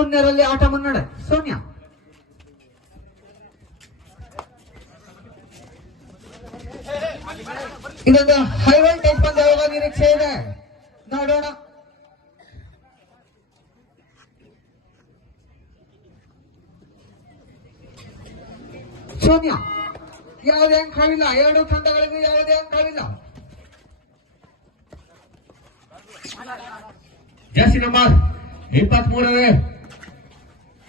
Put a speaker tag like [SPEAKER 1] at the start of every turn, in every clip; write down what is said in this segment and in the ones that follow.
[SPEAKER 1] ಅಂಕವಿಲ್ಲ ಶೂನ್ಯರಲ್ಲಿ ಆಟ ಮುನ್ನಡೆ ಶೂನ್ಯ ಇದೊಂದು ಹೈ ವೋಲ್ಟೇಜ್ ಪಂದ್ಯವಾಗ ನಿರೀಕ್ಷೆ ಇದೆ ನೋಡೋಣ ಶೂನ್ಯ ಯಾವುದೇ ಅಂಕವಿಲ್ಲ ಎರಡು ತಂಡಗಳಿಗೂ ಯಾವುದೇ ಅಂಕವಿಲ್ಲ ಜರ್ಸಿ ನಂಬರ್ ಇಪ್ಪತ್ತ್ ಮೂರನೇ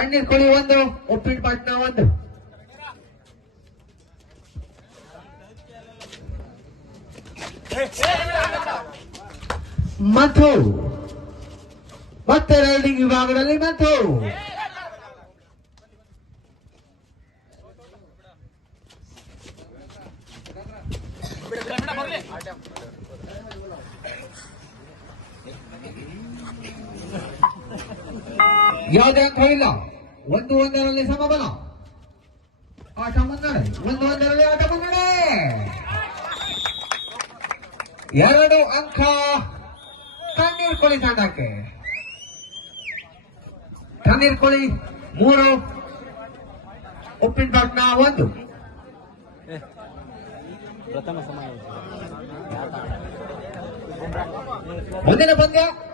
[SPEAKER 1] ತಣ್ಣೀರ್ ಕೊಳಿ ಒಂದು ಉಪ್ಪಿನ ಪಟ್ನ ಒಂದು. ಮತ್ತು ಮತ್ತೆ ರೈಡಿಂಗ್ ವಿಭಾಗದಲ್ಲಿ ಮಧು. ಯಾವ್ದು ಯಾಕೆ ಅಂಕವಿಲ್ಲ ಒಂದು ಒಂದರಲ್ಲಿ ಸಮಬಲ. ಆಟ ಮುನ್ನಡೆ ಒಂದು ಒಂದರಲ್ಲಿ ಆಟ ಮುನ್ನಡೆ. ಎರಡು ಅಂಕ. ತಣ್ಣೀರ್ ಕೋಳಿ ತಂಡಕ್ಕೆ. ತಣ್ಣೀರ್ ಕೋಳಿ ಮೂರು. ಉಪ್ಪಿನ ಪಟ್ನ ಒಂದು. ಮುಂದಿನ ಪಂದ್ಯ.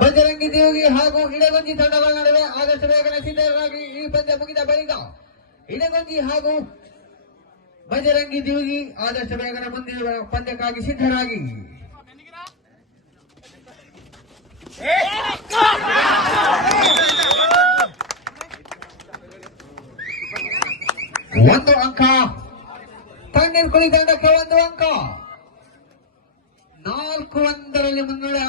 [SPEAKER 1] ಬಜರಂಗಿ ದೇವಿ ಹಾಗೂ ಇಡಗಂಜಿ ತಂಡಗಳ ನಡುವೆ ಆದಷ್ಟು ಬೇಗನೆ ಸಿದ್ಧರಾಗಿ ಈ ಪಂದ್ಯ ಮುಗಿದ ಬಳಿಕ ಇಡಗಂಜಿ ಹಾಗೂ ಬಜರಂಗಿ ದೇವಿ ಆದಷ್ಟು ಬೇಗನೆ ಮುಂದಿನ ಪಂದ್ಯಕ್ಕಾಗಿ ಸಿದ್ಧರಾಗಿ. ಒಂದು ಅಂಕ. ತಣ್ಣೀರ್ ಕುಳಿ ತಂಡಕ್ಕೆ ಒಂದು ಅಂಕ. ನಾಲ್ಕು ಒಂದರಲ್ಲಿ ಮುನ್ನಡೆ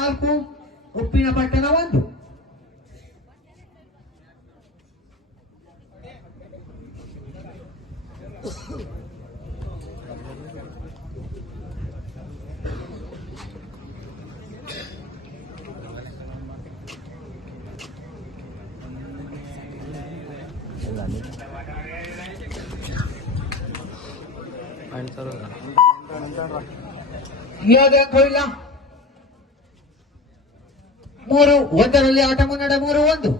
[SPEAKER 1] ನಾಲ್ಕು ಉಪ್ಪಿನ ಪಟ್ಟಣ ಒಂದು ಯಾವುದೇ ಅಂಕವಿಲ್ಲ ಮೂರು ಒಂದರಲ್ಲಿ ಆಟ ಮುನ್ನಡೆ ಮೂರು ಒಂದು.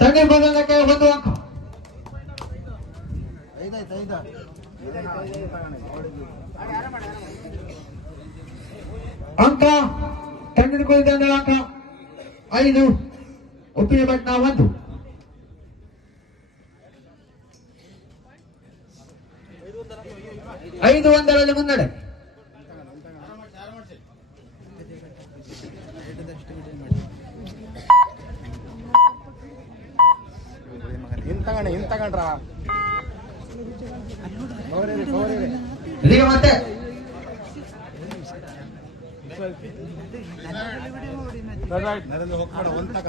[SPEAKER 1] ತಣ್ಣೀರ್ ಬಂಧನಕ್ಕೆ ಒಂದು ಅಂಕ ಅಂಕ ತಂಡ ಅಂಕ ಐದು ಉಪ್ಪಿನ ಭಟ್ನ ಒಂದು. ಐದು ಒಂದರಲ್ಲಿ ಮುನ್ನಡೆ.
[SPEAKER 2] ಹಿಂಗ್ ತಗೊಂಡ ಹಿಂಗ್ ತಗೊಂಡ್ರ
[SPEAKER 1] ಇದೀಗ ಮತ್ತೆ
[SPEAKER 2] ನರೇಂದ್ರ ಹೋಗ್ಬೇಡ ಒಂದ್ ತಗ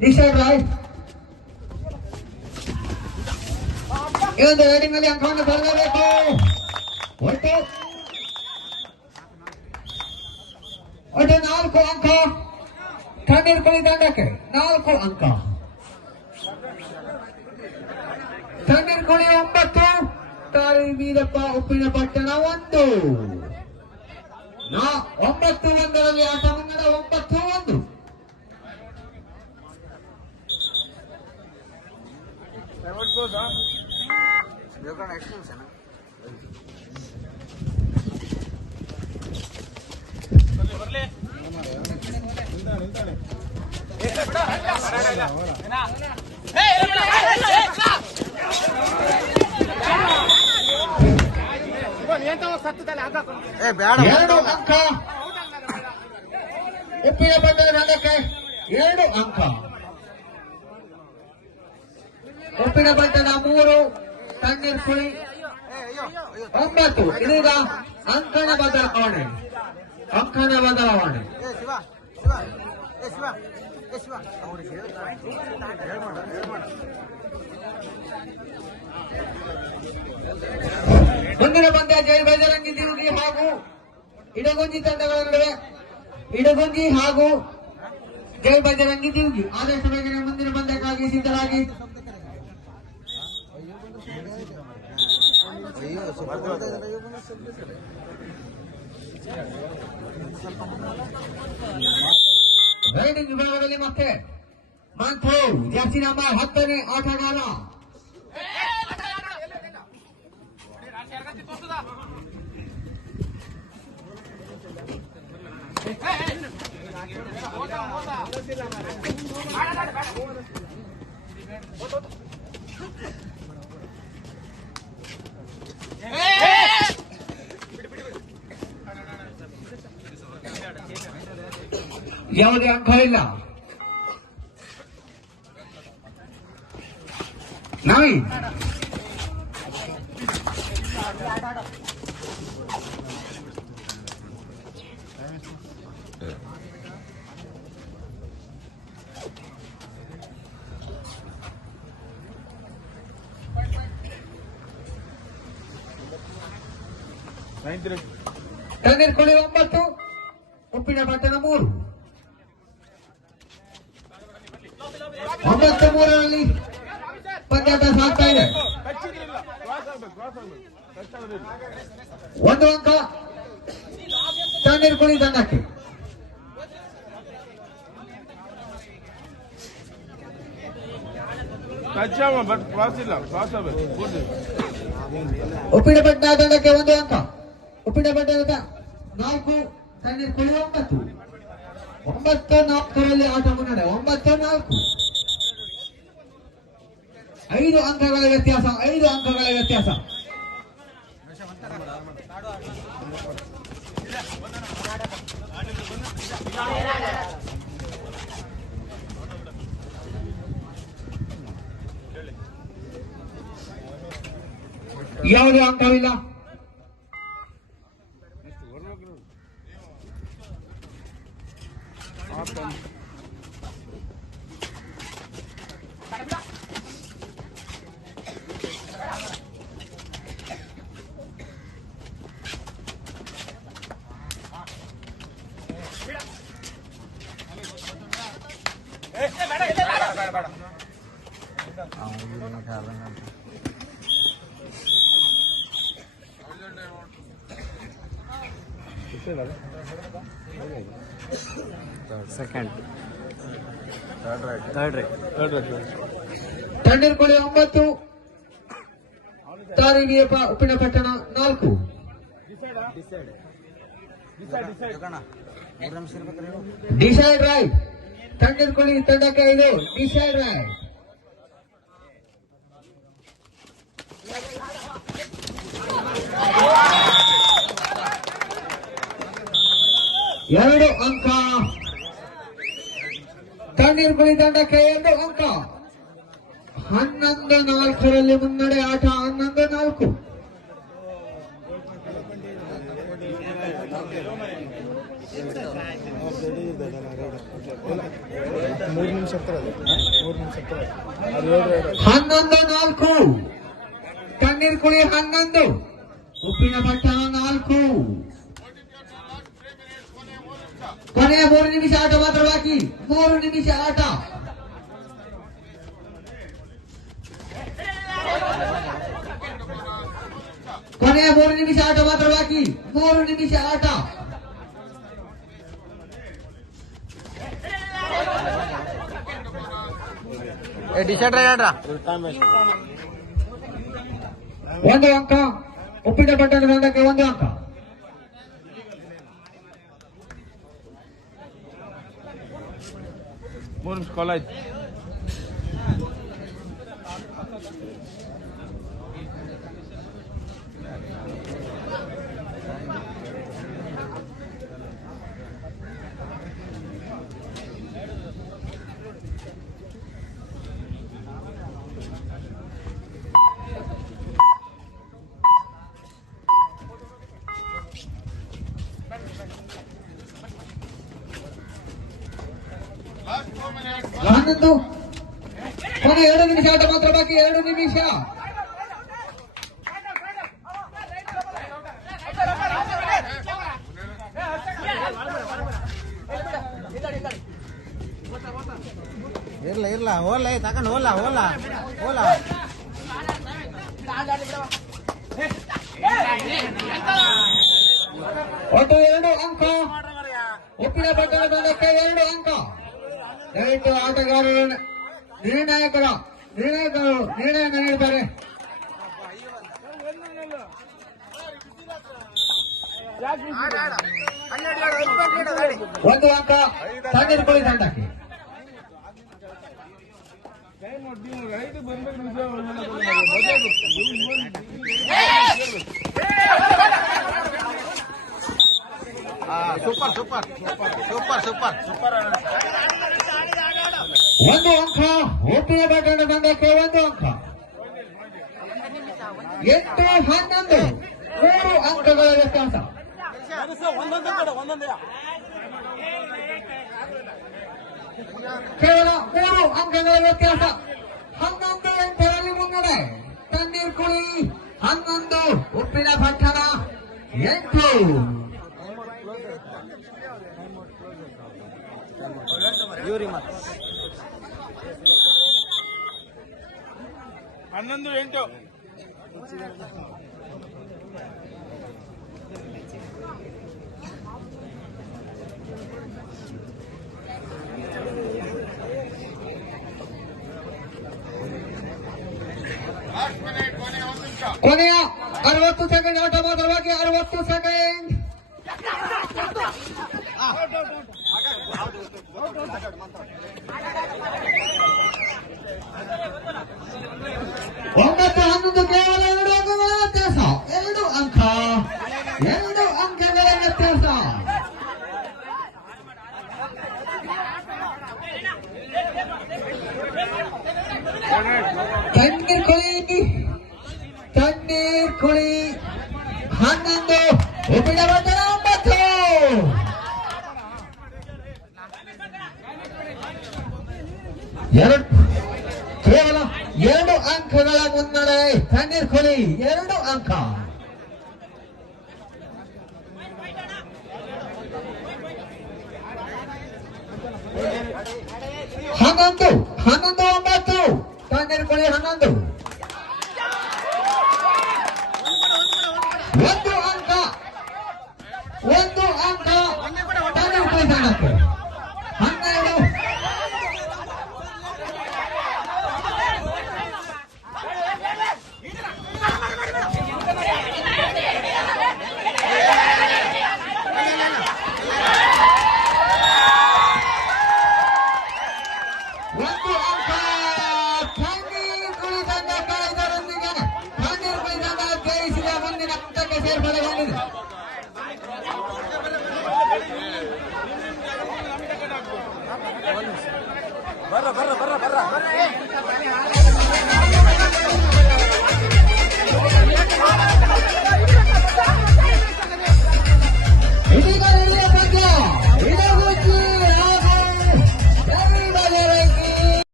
[SPEAKER 1] ನಿಷೇಧ್ ರಾಯ್ ಈ ಒಂದು ರೈಡಿಂಗ್ ನಲ್ಲಿ ಅಂಕವನ್ನು ತರಲೇಬೇಕು ಒಟ್ಟು ಒಟ್ಟು ನಾಲ್ಕು ಅಂಕ ತಣ್ಣೀರ್ ಕುಳಿ ದಂಡಕ್ಕೆ ನಾಲ್ಕು ಅಂಕ ತಣ್ಣೀರ್ ಕುಳಿ ಒಂಬತ್ತು ತಾಳಿ ವೀರಪ್ಪ ಉಪ್ಪಿನ ಪಟ್ಟಣ ಒಂದು ನಾ ಒಂಬತ್ತು ಒಂದರಲ್ಲಿ ಆಟ ಮುನ್ನಡೆ ಒಂಬತ್ತು ಒಂದು ಎರಡು ಅಂಕ. ಉಪ್ಪಿನ ಪಟ್ಟಣ ನಾಲ್ಕಕ್ಕೆ ಎರಡು ಅಂಕ. ಉಪ್ಪಿನ ಪಟ್ಟಣ ಮೂರು, ತಣ್ಣೀರ್ ಸುಳಿ. ಒಂಬತ್ತು. ಇದೀಗ ಅಂಕಣ ಬದಲಾವಣೆ. ಅಂಕಣ ಬದಲಾವಣೆ ಮುಂದಿನ ಪಂದ್ಯ ಜೈ ಬಜರಂಗಿ ದಿವ್ಗಿ ಹಾಗೂ ಇಡಗುಂಜಿ ತಂಡಗಳ ನಡುವೆ ಇಡಗುಂಜಿ ಹಾಗೂ ಜೈ ಬಜರಂಗಿ ದಿವ್ಗಿ ಆದಷ್ಟು ಬೇಗನೆ ಮುಂದಿನ ಪಂದ್ಯಕ್ಕಾಗಿ ಸಿದ್ಧರಾಗಿ. ರೈಡಿಂಗ್ ವಿಭಾಗದಲ್ಲಿ ಮತ್ತೆ ಮಂಥು ಜರ್ಸಿ ನಂಬರ್ ಹತ್ತನೇ ಆಟಗಾರ ಯಾವುದೇ ಅಂಕ ಇಲ್ಲ ನವೀನ್ ತಣ್ಣೀರ್ ಕುಳಿ ಒಂಬತ್ತು ಉಪ್ಪಿನ ಪಟ್ಟಣ ಮೂರು ಒಂಬತ್ತು ಮೂರರಲ್ಲಿ ಪಂದ್ಯಾಟ ಸಾಗ್ತಾ ಇದೆ ಒಂದು ಅಂಕ ತಣ್ಣೀರ್ ಕುಳಿ ತಂಡಕ್ಕೆ
[SPEAKER 3] ಕಚ್ಚಾಮ ಬಟ್ ಕ್ರಾಸ್ ಇಲ್ಲ ಕ್ರಾಸ್ ಆಗಬೇಕು ಕೂಡಿ
[SPEAKER 1] ಉಪ್ಪಿನ ಪಟ್ಟಣ ತಂಡಕ್ಕೆ ಒಂದು ಅಂಕ ಉಪ್ಪಿನ ಪಟ್ಟಣದ ನಾಲ್ಕು ತಣ್ಣೀರ್ ಕುಳಿ ಒಂಬತ್ತು ಒಂಬತ್ತು ನಾಲ್ಕರಲ್ಲಿ ಆಟ ಮುನ್ನಡೆ ಒಂಬತ್ತು ನಾಲ್ಕು ಐದು ಅಂಕಗಳ ವ್ಯತ್ಯಾಸ ಐದು ಅಂಕಗಳ ವ್ಯತ್ಯಾಸ. ಯಾವುದೇ ಅಂಕವಿಲ್ಲ.
[SPEAKER 2] Second third right
[SPEAKER 1] Thanneerkuli ಒಂಬತ್ತು. ತಾರಿವಿಯಪ್ಪ ಉಪ್ಪಿನ ಪಟ್ಟಣ ನಾಲ್ಕು. ಡಿಸೈಡ್ ರೈಟ್ ತಂಡೀರ್ ಕುಳಿ ತಂಡಕ್ಕೆ ಐದು. ಡಿಸೈಡ್ ರೈಟ್ ಎರಡು ಅಂಕ. ತಣ್ಣೀರ್ ಗುಳಿ ತಂಡಕ್ಕೆ ಎರಡು ಅಂಕ. ಹನ್ನೊಂದು ನಾಲ್ಕರಲ್ಲಿ ಮುನ್ನಡೆ ಆಟ, ಹನ್ನೊಂದು ನಾಲ್ಕು. ಹನ್ನೊಂದು ನಾಲ್ಕು. ತಣ್ಣೀರ್ ಕುಳಿ ಹನ್ನೊಂದು. ಉಪ್ಪಿನ ನಾಲ್ಕು. ಕೊನೆಯ ಮೂರು ನಿಮಿಷ ಆಟ ಮಾತ್ರ ಬಾಕಿ ಮೂರು ನಿಮಿಷ ಆಟ ಕೊನೆಯ ಮೂರು ನಿಮಿಷ ಆಟ ಮಾತ್ರ ಬಾಕಿ ಮೂರು ನಿಮಿಷ ಆಟ
[SPEAKER 2] ಇದು ಟೈಮ್ ವೇಸ್ಟ್
[SPEAKER 1] ಒಂದು ಅಂಕ ಉಪ್ಪಿನ ಪಟ್ಟಣ ತಂಡಕ್ಕೆ ಒಂದು ಅಂಕ
[SPEAKER 3] college
[SPEAKER 1] ಹನ್ನೊಂದು ಕೊನೆ ಎರಡು ನಿಮಿಷ ಆಟ ಮಾತ್ರ ಬಾಕಿ ಎರಡು ನಿಮಿಷ.
[SPEAKER 2] ಇರ್ಲ ಇರ್ಲ ಹೋಲ್ಲ ತಗೊಂಡು ಹೋಲ್ಲ ಹೋಲ್ಲ ಹೋಲ್ಲ
[SPEAKER 1] ಒಟ್ಟು ಎರಡು ಅಂಕ. ಉಪ್ಪಿನ ತಂಡಕ್ಕೆ ಎರಡು ಅಂಕ. ದಯವಿಟ್ಟು ಆಟಗಾರರ ನಿರ್ಣಾಯಕರ ನಿರ್ಣಾಯಕರು ನಿರ್ಣಯ ನೀಡಿದ್ದಾರೆ ಒಂದು ಅಂಕ ತಣ್ಣೀರು ಕೋಳಿ ತಂಡಕ್ಕೆ
[SPEAKER 3] ಟೈಮ್ ನೋಡಿ ನೀವು ರೈಟ್ ಬರ್ಬೇಕು ನಿಜ
[SPEAKER 2] super super super super super
[SPEAKER 1] ಒಂದು ಅಂಕ ಉಪ್ಪಿನ ಪಟ್ಟಣ ತಂಡಕ್ಕೆ ಒಂದು ಅಂಕ ಎಂಟು ಹನ್ನೊಂದು ಮೂರು ಅಂಕಗಳ ವ್ಯತ್ಯಾಸ
[SPEAKER 2] ಒಂದೊಂದೇ ಕಡೆ ಒಂದೊಂದೇ
[SPEAKER 1] ಕೇವಲ ಮೂರು ಅಂಕಗಳ ವ್ಯತ್ಯಾಸ ಹನ್ನೊಂದು ಎಂಟರಲ್ಲಿ ಮುನ್ನಡೆ ತಣ್ಣೀರ್ ಕುಳಿ ಹನ್ನೊಂದು ಉಪ್ಪಿನ ಪಟ್ಟಣ ಎಂಟು
[SPEAKER 2] ಇವ್ರಿ ಮತ್ತೆ
[SPEAKER 3] ಹನ್ನೊಂದು ಎಂಟು
[SPEAKER 1] ಕೊನೆಯ ಅರವತ್ತು ಸೆಕೆಂಡ್ ಆಟ ಮಾತ್ರವಾಗಿ ಅರವತ್ತು ಸೆಕೆಂಡ್ ಒಂಬತ್ತು ಹನ್ನೊಂದು ಕೇವಲ ಎರಡು ಅಂಕಗಳ ವ್ಯತ್ಯಾಸ ಎರಡು ಅಂಕ ಎರಡು ಅಂಕಗಳ ವ್ಯತ್ಯಾಸ ತಣ್ಣೀರ್
[SPEAKER 2] another